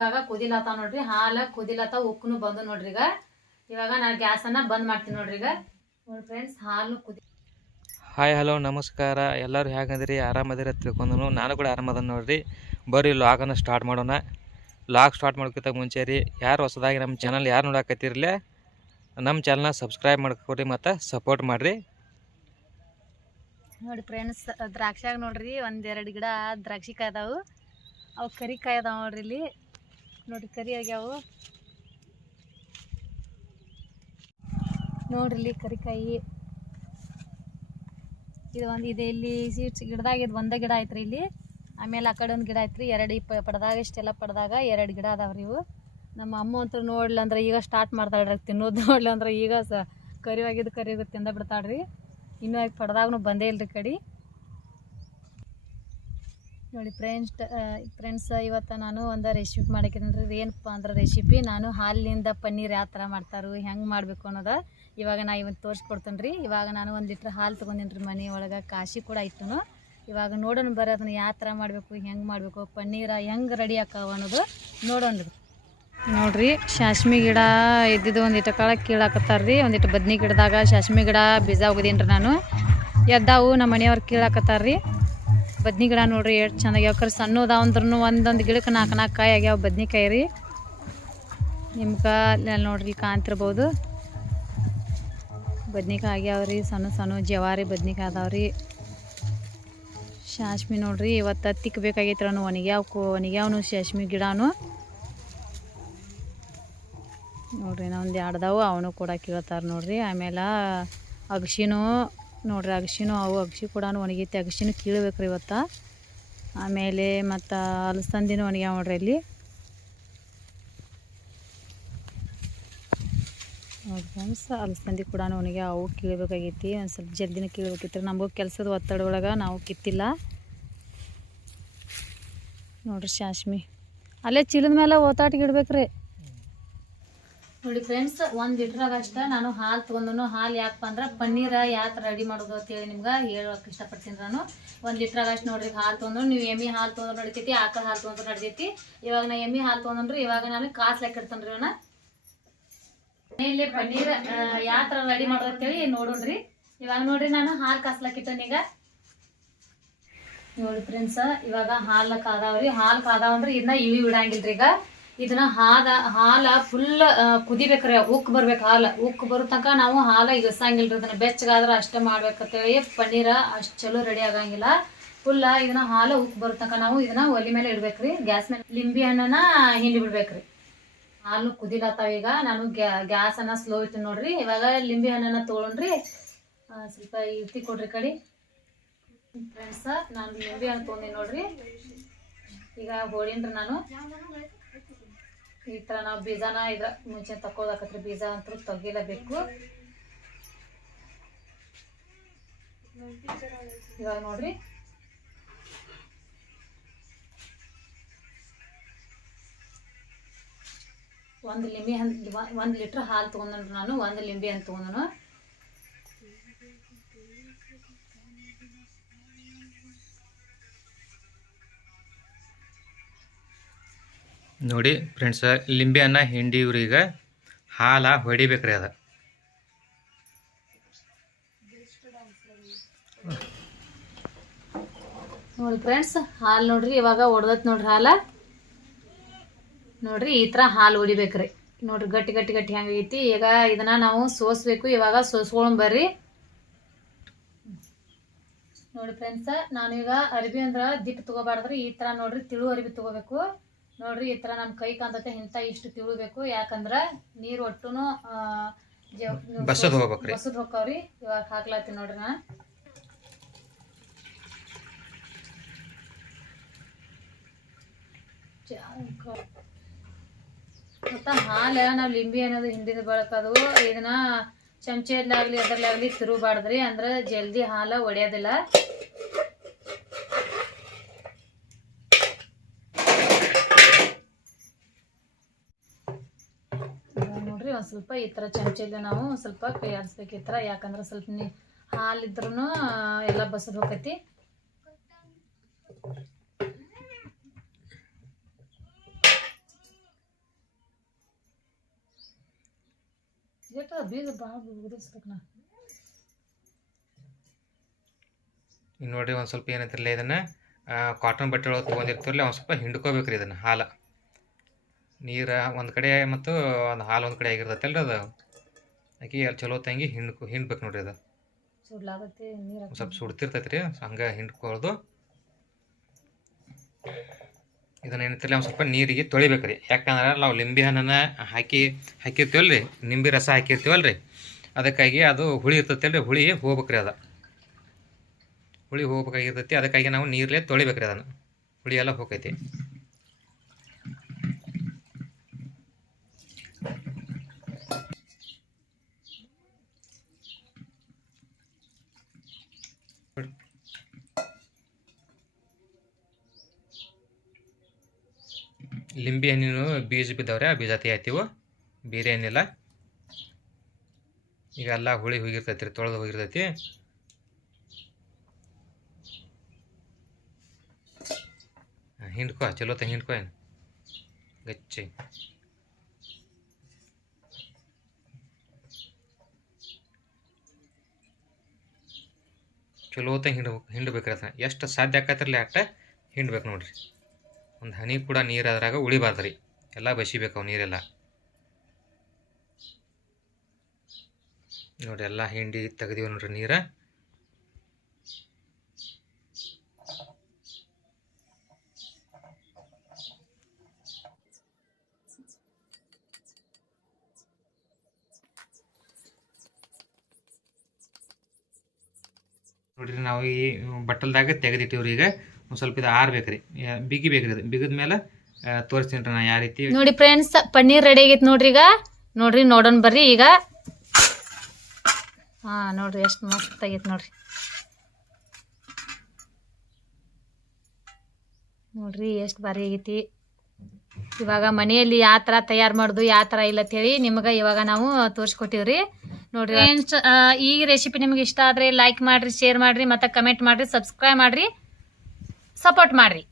ಇವಾಗ ಕುದಿಲತ್ತ ನೋಡ್ರಿ ಹಾಲ ಕುದಿಲತ್ತ ಉಕ್ಕನು ಬಂದು ನೋಡ್ರಿ ಈಗ. ಇವಾಗ ನಾನು ಗ್ಯಾಸನ್ನ ಬಂದ್ ಮಾಡ್ತೀನಿ ನೋಡ್ರಿ ಈಗ. ನೋಡಿ ಫ್ರೆಂಡ್ಸ್ ಹಾಲು ಕುದಿ ಹಾಯ್ ಹಲೋ ನಮಸ್ಕಾರ. ಎಲ್ಲರೂ ಹೇಗಂದ್ರಿ? ಆರಾಮದಿರ ತಿಳ್ಕೊಂಡನು ನಾನು ಕೂಡ ಆರಾಮದ ನೋಡ್ರಿ. ಬರ್ರಿ ಲಾಗನ್ನು ಸ್ಟಾರ್ಟ್ ಮಾಡೋಣ. ಲಾಗ್ ಸ್ಟಾರ್ಟ್ ಮಾಡ್ಕೋತ ಮುಂಚೆ ರೀ ಯಾರು ಹೊಸದಾಗಿ ನಮ್ಮ ಚಾನಲ್ ಯಾರು ನೋಡಕತ್ತಿರಲಿ ನಮ್ಮ ಚಾನಲ್ನ ಸಬ್ಸ್ಕ್ರೈಬ್ ಮಾಡ್ಕೊಡ್ರಿ ಮತ್ತು ಸಪೋರ್ಟ್ ಮಾಡಿರಿ. ನೋಡಿ ಫ್ರೆಂಡ್ಸ್ ದ್ರಾಕ್ಷಾಗ ನೋಡ್ರಿ ಒಂದೆರಡು ಗಿಡ ದ್ರಾಕ್ಷಿ ಅದಾವು ಅವು ಕರಿಕಾಯಿ ಅದಾವ ನೋಡ್ರಿ ಇಲ್ಲಿ. ನೋಡ್ರಿ ಕರಿ ಆಗ್ಯಾವು ನೋಡ್ರಿ ಕರಿಕಾಯಿ. ಇದು ಒಂದು ಇದೆ ಇಲ್ಲಿ ಸೀಡ್ಸ್ ಗಿಡದಾಗ ಇದು ಒಂದೇ ಗಿಡ ಐತ್ರಿ ಇಲ್ಲಿ. ಆಮೇಲೆ ಆ ಕಡೆ ಒಂದು ಗಿಡ ಐತ್ರಿ, ಎರಡು ಇಪ್ಪ ಪಡ್ದಾಗ, ಇಷ್ಟೆಲ್ಲ ಪಡ್ದಾಗ ಎರಡು ಗಿಡ ಅದಾವ್ರಿ ಇವು. ನಮ್ಮ ಅಮ್ಮ ಅಂತೂ ನೋಡ್ಲಿ ಅಂದ್ರೆ ಈಗ ಸ್ಟಾರ್ಟ್ ಮಾಡ್ತಾಳ್ರಿ ತಿನ್ನೋದು ನೋಡ್ಲಿ ಅಂದ್ರೆ ಈಗ ಸ ಕರಿವಾಗಿದ್ದು ಕರಿಯಾಗ ತಿಂದ ಬಿಡ್ತಾಳ್ರಿ. ಇನ್ನೂ ಈಗ ಪಡ್ದಾಗೂ ಬಂದೇ ಇಲ್ರಿ ಕಡಿ. ನೋಡಿ ಫ್ರೆಂಡ್ಸ್ ಫ್ರೆಂಡ್ಸ್ ಇವತ್ತು ನಾನು ಒಂದು ರೆಸಿಪಿ ಮಾಡಕ್ಕಿದ್ದೀನಿ ರೀ ಏನಪ್ಪ ಅಂದ್ರೆ ರೆಸಿಪಿ ನಾನು ಹಾಲಿನಿಂದ ಪನ್ನೀರ್ ಯಾವ ಥರ ಮಾಡ್ತಾರೋ, ಹೆಂಗೆ ಮಾಡಬೇಕು ಅನ್ನೋದು ಇವಾಗ ನಾ ಇವತ್ತು ತೋರಿಸ್ಕೊಡ್ತೀನಿ ರೀ ಇವಾಗ ನಾನು ಒಂದು ಲೀಟ್ರ್ ಹಾಲು ತೊಗೊಂಡಿನಿ ರೀ ಮನೆ ಒಳಗೆ, ಕಾಶಿ ಕೂಡ ಇಟ್ಟನು. ಇವಾಗ ನೋಡೋಣ ಬರ್ರಿ ಅದನ್ನು ಯಾವ ಥರ ಮಾಡಬೇಕು, ಹೆಂಗೆ ಮಾಡಬೇಕು, ಪನ್ನೀರ ಹೆಂಗೆ ರೆಡಿ ಆಕಾವ ಅನ್ನೋದು ನೋಡೋಣ ರೀ ನೋಡ್ರಿ, ಶಾಸ್ಮಿ ಗಿಡ ಇದ್ದಿದ್ದು ಒಂದಿಟ್ಟು ಕಾಳ ಕೀಳಾಕತ್ತಾರ ರೀ ಒಂದಿಟ್ಟು ಬದ್ನಿ ಗಿಡದಾಗ ಶಾಸ್ಮಿ ಗಿಡ ಬೀಜ ಹೋಗಿದ್ದೀನಿ ರೀ ನಾನು. ಎದ್ದಾವು ನಮ್ಮ ಮನೆಯವ್ರು ಕೀಳಾಕತ್ತಾರ ರೀ ಬದ್ನಿ ಗಿಡ ನೋಡ್ರಿ, ಎಷ್ಟು ಚೆನ್ನಾಗಿ ಯಾವ್ಕರ್ ಸಣ್ಣ ಅದಾವ ಅಂದ್ರೂ ಒಂದೊಂದು ಗಿಡಕ್ಕೆ ನಾಲ್ಕು ನಾಲ್ಕು ಕಾಯಿ ಆಗ್ಯಾವ ಬದ್ನಿಕಾಯಿ ರೀ. ನಿಮ್ಗೆ ಅಲ್ಲಿ ನೋಡ್ರಿ ಕಾಣ್ತಿರ್ಬೋದು. ಬದ್ನಿಕಾಯಿ ಆಗ್ಯಾವ ರೀ, ಸಣ್ಣ ಸಣ್ಣ ಜವಾರಿ ಬದ್ನಿಕಾಯಿ ಅದಾವ ರೀ. ಶಾಶ್ಮಿ ನೋಡ್ರಿ, ಇವತ್ತು ತಿಕ್ಕಬೇಕಾಗೈತೆ ನಾನು ಒಣಗ್ಯಾವ ಒಣಗ್ಯಾವನು ಶಾಶ್ಮಿ ಗಿಡನು. ನೋಡ್ರಿ ನಾ ಒಂದು ಅದಾವು ಅವನು ಕೂಡ ಕೀಳ್ತಾರೆ ನೋಡ್ರಿ ಆಮೇಲೆ ಅಗಶಿನೂ ನೋಡ್ರಿ ಅಗ್ಸಿನು ಅವು ಅಗ್ಸಿ ಕೂಡ ಒಣಗೈತಿ. ಅಗಶಿನೂ ಕೀಳ್ಬೇಕ್ರಿ ಇವತ್ತು. ಆಮೇಲೆ ಮತ್ತು ಅಲಸಂದಿನೂ ಒಣಗ್ಯಾವ ನೋಡ್ರಿ ಇಲ್ಲಿ. ನೋಡಿ ಫ್ರೆಂಡ್ಸ್, ಅಲಸಂದಿ ಕೂಡ ಒಣಗ್ಯಾವ, ಅವು ಕೀಳ್ಬೇಕಾಗೈತಿ. ಒಂದು ಸ್ವಲ್ಪ ಜಲ್ದಿನ ಕೀಳ್ಬೇಕಿತ್ತು ನಮಗೂ ಕೆಲಸದ ಒತ್ತಡ ಒಳಗೆ ನಾವು ಕಿತ್ತಿಲ್ಲ. ನೋಡ್ರಿ ಶಾಶ್ಮಿ. ಅಲ್ಲೇ ಚೀಲದ ಮೇಲೆ ಓತಾಟಿಗೆ ಇಡ್ಬೇಕ್ರಿ. ನೋಡಿ ಫ್ರೆಂಡ್ಸ್ ಒಂದು ಲೀಟ್ರಾಗ ಅಷ್ಟ. ನಾನು ಹಾಲು ತೊಗೊಂಡು ಹಾಲು ಯಾಕಪ್ಪ ಅಂದ್ರೆ ಪನ್ನೀರ ಯಾವ ಥರ ರೆಡಿ ಮಾಡೋದು ಅಂತೇಳಿ ನಿಮ್ಗೆ ಹೇಳೋಕೆ ಇಷ್ಟಪಡ್ತೀನಿ ನಾನು. ಒಂದು ಲೀಟ್ರಾಗ ಅಷ್ಟು ನೋಡ್ರಿ, ಹಾಲು ತೊಗೊಂಡು ನೀವು ಎಮ್ಮಿ ಹಾಲು ತೊಗೊಂಡು ನಡಿತೈತಿ ಆಕಳ ಹಾಲು ತೊಗೊಂಡು ನಡಿತೈತಿ. ಇವಾಗ ನಾ ಎಮ್ಮಿ ಹಾಲು ತೊಗೊಂಡ್ರಿ ಇವಾಗ ನಾನು ಕಾಸ್ಲಾಕ ಲೆಕ್ಕ ಇಡ್ತಾನ್ರಿ ಅವನ್ನ ಮನೆಯಲ್ಲಿ ಪನ್ನೀರ್ ಯಾವ ಥರ ರೆಡಿ ಮಾಡೋದು ಅಂತೇಳಿ ನೋಡೋಣ್ರಿ. ಇವಾಗ ನೋಡ್ರಿ ನಾನು ಹಾಲು ಕಾಸ್ಲಾಕ ಈಗ. ನೋಡಿ ಫ್ರೆಂಡ್ಸ್ ಇವಾಗ ಹಾಲು ಕಾದಾವ್ರಿ, ಹಾಲು ಕಾದಾವಂದ್ರೆ ಇದನ್ನ ಇಳಿ ಬಿಡಂಗಿಲ್ರಿ ಈಗ. ಇದನ್ನ ಹಾದ, ಹಾಲ ಫುಲ್ ಕುದಿಬೇಕ್ರಿ, ಉಕ್ ಬರ್ಬೇಕು ಹಾಲು. ಉಕ್ ಬರೋ ತನಕ ನಾವು ಹಾಲ ರೀ ಅದನ್ನ ಬೆಚ್ಚಗಾದ್ರೆ ಅಷ್ಟೇ ಮಾಡ್ಬೇಕಂತೇಳಿ ಪನ್ನೀರ ಅಷ್ಟು ಚಲೋ ರೆಡಿ ಆಗಂಗಿಲ್ಲ. ಫುಲ್ ಇದನ್ನ ಹಾಲು, ಉಕ್ ಬರೋ ತನಕ ನಾವು ಇದನ್ನ ಒಲಿ ಮೇಲೆ ಇಡ್ಬೇಕ್ರಿ. ಗ್ಯಾಸ್ ಮೇಲೆ ಲಿಂಬಿ ಹಣ್ಣನ ಹಿಂಡಿ ಬಿಡ್ಬೇಕ್ರಿ. ಹಾಲು ಕುದಿಲತ್ತಾವ ಈಗ. ನಾನು ಗ್ಯಾಸ್ ಅನ್ನ ಸ್ಲೋ ಇಟ್ಟು ನೋಡ್ರಿ. ಇವಾಗ ಲಿಂಬಿ ಹಣ್ಣನ್ನ ತೊಗೊಂಡ್ರಿ ಸ್ವಲ್ಪ ಇರ್ತಿ ಕೊಡ್ರಿ ಕಡಿ. ಫ್ರೆಂಡ್ಸ್ ನಾನು ಲಿಂಬಿ ಹಣ್ಣು ತೊಗೊಂಡಿನಿ ನೋಡ್ರಿ. ಈಗ ಹೋಳಿನ್ರಿ ನಾನು. ಈ ಥರ ನಾವು ಬೀಜನ ಇದ್ರ ಮುಂಚೆ ತಕ್ಕೋದಾಕತ್ರಿ ಬೀಜ ಅಂತೂ ತೆಗಿಲೇಬೇಕು. ಇವಾಗ ನೋಡ್ರಿ. ಒಂದು ಲಿಂಬೆ ಒಂದು ಲೀಟ್ರ್ ಹಾಲು ತೊಗೊಂಡ್ರಿ ನಾನು, ಒಂದು ಲಿಂಬೆ ಹಣ್ಣು ತೊಗೊಂಡನು ನೋಡಿ ಫ್ರೆಂಡ್ಸ್ ಹಿಂಡಿ ಇವ್ರೀಗ ಹಾಲ ಹೊಡಿಬೇಕ್ರಿ ಅದ. ನೋಡಿ ಫ್ರೆಂಡ್ಸ್ ಹಾಲು ನೋಡ್ರಿ, ಇವಾಗ ಒಡ್ದತ್ ನೋಡ್ರಿ ಹಾಲ. ನೋಡ್ರಿ, ಈ ತರ ಹಾಲು ಹೊಡಿಬೇಕ್ರಿ. ನೋಡ್ರಿ, ಗಟ್ಟಿ ಗಟ್ಟಿ ಗಟ್ಟಿ ಹೆಂಗೈತಿ ಈಗ ಇದನ್ನ ನಾವು ಸೋಸ್ಬೇಕು, ಇವಾಗ ಸೋಸ್ಕೊಂಡ್ ಬರ್ರಿ. ನೋಡಿ ಫ್ರೆಂಡ್ಸ್ ನಾನು ಈಗ ಅರಿಬಿ ಅಂದ್ರ ದಿಟ್ಟು ತಗೋಬಾರ್ದ್ರಿ. ಈ ತರ ನೋಡ್ರಿ, ತಿಳು ಅರಿಬಿ ತಗೋಬೇಕು. ನೋಡ್ರಿ ಈ ಥರ ನಮ್ಮ ಕೈ ಕಾಂತತೆ ಇಂಥ ಇಷ್ಟು ತಿಳಬೇಕು. ಯಾಕಂದ್ರ ನೀರು ಒಟ್ಟುನು ಬಸದ್ ಹೋಗ್ಬೇಕ್ರಿ. ಬಸದ್ ಹೋಗ್ತಾವ್ರಿ. ಇವಾಗ ಹಾಕ್ಲಾತೀನಿ ನೋಡ್ರಿ ನಾ ಮತ್ತು ಹಾಲು ನಾವು ಲಿಂಬಿ ಅನ್ನೋದು ಹಿಂದಿನ ಬಳಕದು ಇದನ್ನ ಚಮಚೆಯಲ್ಲಾಗಲಿ ಅದ್ರಲ್ಲಾಗ್ಲಿ ತಿರುಗಬಾರ್ದ್ರಿ. ಅಂದ್ರೆ ಜಲ್ದಿ ಹಾಲ ಒಡೆಯೋದಿಲ್ಲ. ಸ್ವಲ್ಪ ಈ ಥರ ಚಮಚೆಲ್ಲ ನಾವು ಸ್ವಲ್ಪ ಕೈ ಆಡಿಸ್ಬೇಕು ಈ ಥರ ಯಾಕಂದ್ರೆ ಸ್ವಲ್ಪ ನೀ ಹಾಲಿದ್ರೂ ಎಲ್ಲ ಬಸದ್ ಹೋಗತಿ ನೋಡ್ರಿ ಬೀಜ ಒಂದ್ ಸ್ವಲ್ಪ ಏನಂತಿರಲಿ ಇದನ್ನ ಕಾಟನ್ ಬಟ್ಟೆ ಒಳಗೆ ತೊಗೊಂಡಿರ್ತಿರಲಿ ಒಂದು ಸ್ವಲ್ಪ ಹಿಂಡ್ಕೋಬೇಕ್ರಿ ಇದನ್ನ, ಹಾಲು. ನೀರು ಒಂದು ಕಡೆ ಮತ್ತು ಒಂದು ಹಾಲು ಒಂದು ಕಡೆ ಆಗಿರ್ತೈತಲ್ರಿ ಅದು. ಆಕಿ ಅಲ್ಲಿ ಚಲೋ ತಂಗಿ ಹಿಂಡ್ಕೊ ಹಿಂಡ್ಬೇಕು ನೋಡ್ರಿ ಅದು. ಸುಡ್ಲಾಗತ್ತೆ ನೀರು ಒಂದ್ ಸ್ವಲ್ಪ ಸುಡ್ತಿರ್ತೈತೆ ರೀ ಹಂಗೆ ಹಿಂಡ್ಕೊಳ್ದು. ಇದನ್ನ ಏನಂತಿಲ್ಲ ಒಂದು ಸ್ವಲ್ಪ ನೀರಿಗೆ ತೊಳಿಬೇಕು ರೀ ಯಾಕಂದ್ರೆ ನಾವು ಲಿಂಬೆ ಹಣ್ಣನ್ನು ಹಾಕಿ ಹಾಕಿರ್ತೀವಲ್ಲ ರೀ ನಿಂಬೆ ರಸ ಹಾಕಿರ್ತೀವಲ್ಲ ರೀ ಅದಕ್ಕಾಗಿ ಅದು ಹುಳಿ ಇರ್ತೈತಲ್ಲ ರೀ ಹುಳಿ ಹೋಗ್ಬೇಕ್ರಿ ಅದು. ಹುಳಿ ಹೋಗ್ಬೇಕಾಗಿರ್ತೈತಿ ಅದಕ್ಕಾಗಿ ನಾವು ನೀರಲ್ಲೇ ತೊಳಿಬೇಕ್ರಿ ಅದನ್ನು. ಹುಳಿ ಎಲ್ಲ ಹೋಗೈತಿ ಲಿಂಬೆ ಹಣ್ಣಿನ ಬೀಜ ಬಿದ್ದವ್ರೆ, ಆ ಬೀಜ ತೆಗಿತೀವಿ ಬೇರೆ ಏನಿಲ್ಲ ಈಗ ಎಲ್ಲ ಹುಳಿ ಹೋಗಿರ್ತೈತಿ ರೀ ತೊಳೆದು ಹೋಗಿರ್ತೈತಿ. ಹಿಂಡ್ಕೋ, ಚಲೋ ತ ಹಿಂಡ್ಕೊ ಏನು? ಗಚ್ಚಿ. ಚಲೋತ ಹಿಂಡ್ ಹಿಂಡ್ಬೇಕ್ರಿ ಎಷ್ಟು ಸಾಧ್ಯ ಆಕತ್ತಿರಲಿ ಅಟ್ಟ? ಹಿಂಡ್ಬೇಕು ನೋಡ್ರಿ. ಒಂದು ಹನಿ ಕೂಡ ನೀರು ಅದ್ರಾಗ ಉಳಿಬಾರ್ದು ರೀ ಎಲ್ಲ ಬಸಿಬೇಕು ನೀರೆಲ್ಲ. ನೋಡ್ರಿ ಎಲ್ಲ ಹಿಂಡಿ ತೆಗ್ದೀವಿ ನೋಡ್ರಿ ನೀರು. ನೋಡ್ರಿ ನಾವು ಈ ಬಟ್ಟಲ್ದಾಗ ತೆಗೆದಿಟ್ಟಿವ್ರಿ ಈಗ. ಒಂದು ಸ್ವಲ್ಪ ಇದು ಆರ್ಬೇಕ್ರಿ. ಬಿಗಿ ಬೇಕ್ರಿ ಅದು. ಬಿಗಿದ ಮೇಲೆ ತೋರಿಸ್ತೀನಿ ರೀ ನಾ ಯಾವ ರೀತಿ ನೋಡಿ ಫ್ರೆಂಡ್ಸ್ ಪನ್ನೀರ್ ರೆಡಿ ಆಗೈತೆ ನೋಡ್ರಿ ಈಗ. ನೋಡ್ರಿ ನೋಡೋಣ ಬರ್ರಿ ಈಗ. ಹಾ ನೋಡ್ರಿ ಎಷ್ಟು ಮಸ್ತ್ ಆಗೈತೆ ನೋಡ್ರಿ. ನೋಡ್ರಿ ಎಷ್ಟು ಭಾರಿ ಆಗೈತಿ. ಇವಾಗ ಮನೆಯಲ್ಲಿ ಯಾವ ತರ ತಯಾರು ಮಾಡೋದು ಯಾವ ತರ ಇಲ್ಲ ಅಂತೇಳಿ ನಿಮ್ಗ ಇವಾಗ ನಾವು ತೋರಿಸ್ಕೊಟ್ಟಿವ್ರಿ. ನೋಡ್ರಿ ಫ್ರೆಂಡ್ಸ್ ಈ ರೆಸಿಪಿ ನಿಮ್ಗೆ ಇಷ್ಟ ಆದ್ರೆ ಲೈಕ್ ಮಾಡ್ರಿ ಶೇರ್ ಮಾಡ್ರಿ ಮತ್ತೆ ಕಮೆಂಟ್ ಮಾಡ್ರಿ ಸಬ್ಸ್ಕ್ರೈಬ್ ಮಾಡಿರಿ. ಸಪೋರ್ಟ್ ಮಾಡಿರಿ.